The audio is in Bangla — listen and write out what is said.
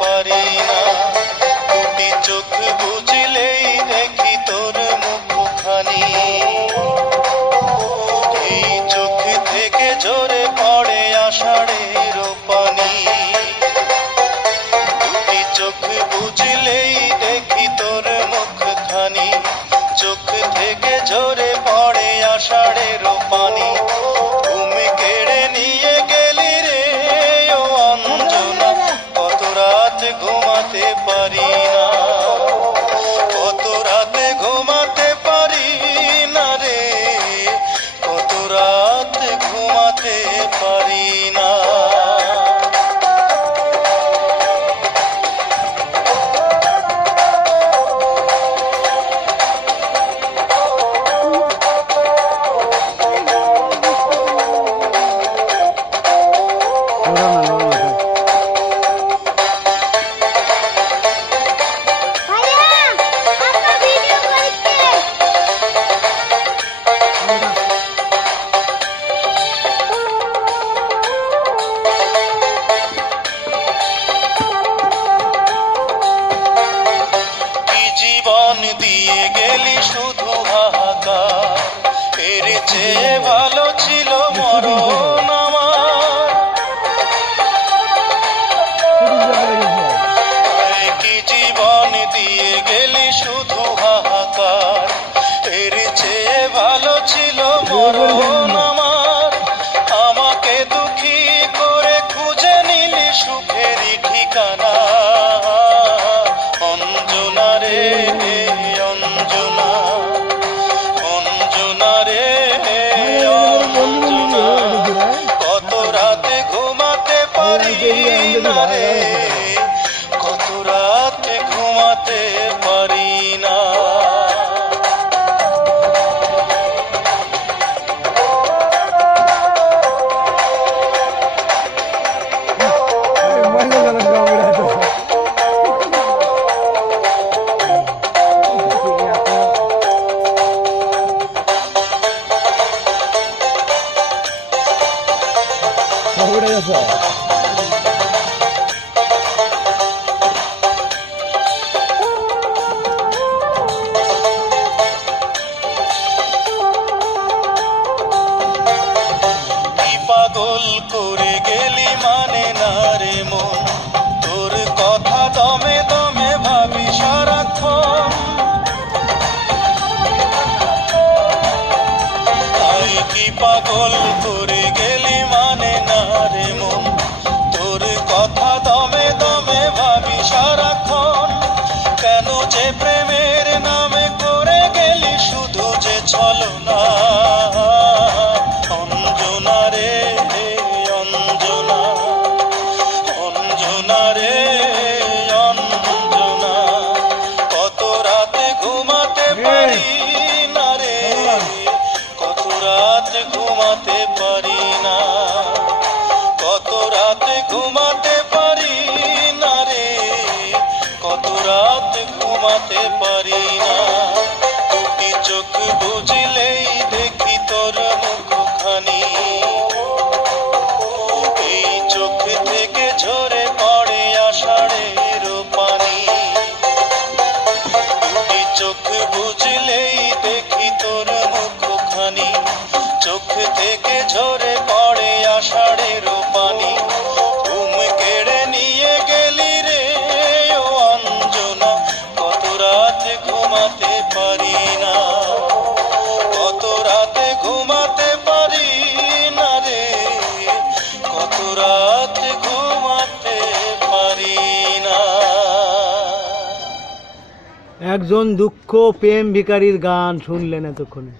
পারি না। দুটি চোখ বুঝলেই দেখি তোর মুখখানি, এই চোখ থেকে ঝরে পড়ে আষাঢ়ের পানি। দুটি চোখ বুঝলেই দেখি তোর মুখখানি, চোখ থেকে ঝরে পড়ে আষাঢ়ের পানি। ঘুম কেড়ে নিয়ে গেলি রে ও অঞ্জনা, কত রাত ঘুমাতে পারি না, কত রাতে ঘুমাতে পারি না রে, কত রাত ঘুমাতে পারি না। জীবন দিয়ে গেলি শুধু হাহাকার, এর চেয়ে ভালো ছিল মরণ আমার। কি জীবন দিয়ে গেলি শুধু হাহাকার, এর চেয়ে ভালো ছিল মরণ আমার। আমাকে দুঃখী করে খুঁজে নিলি সুখেরই ঠিকানা, অঞ্জনা রে অঞ্জনা, অঞ্জনা রে অঞ্জনা, কত রাতে ঘুমাতে পারি না রে, কত রাতে ঘুমাতে পারি না। পাগল করে গেলি মানে না রে মন, তোর কথা দমে দমে ভাবি সারাক্ষণ। তাই কি পাগল করে গেলি মানে না রে মন, তোর কথা দমে দমে ভাবি সারাক্ষণ। কেন যে প্রেমের নামে করে গেলি শুধু যে ছলনা, অঞ্জনা রে অঞ্জনা, অঞ্জনা রে অঞ্জনা, কত রাতে ঘুমাতে পারি না রে, কত রাতে ঘুমাতে পারি না, কত রাতে ঘুমাতে পারি না রে, কত রাতে ঘুমাতে পারি না। দুটি চোখ বুঝলেই দেখি তোর মুখখানি, এই চোখ থেকে ঝরে পড়ে আষাঢ়ের পানি। দুটি চোখ বুঝলেই দেখি তোর মুখখানি, চোখ থেকে ঝরে পড়ে আষাঢ়ের পানি। ঘুম কেড়ে নিয়ে গেলি রে ও অঞ্জনা, কত রাত ঘুমাতে পারি না, কত রাতে ঘুমাতে পারি না রে, কত রাত ঘুমাতে পারি না। একজন দুঃখ প্রেম ভিখারির গান শুনলেন এতক্ষণে।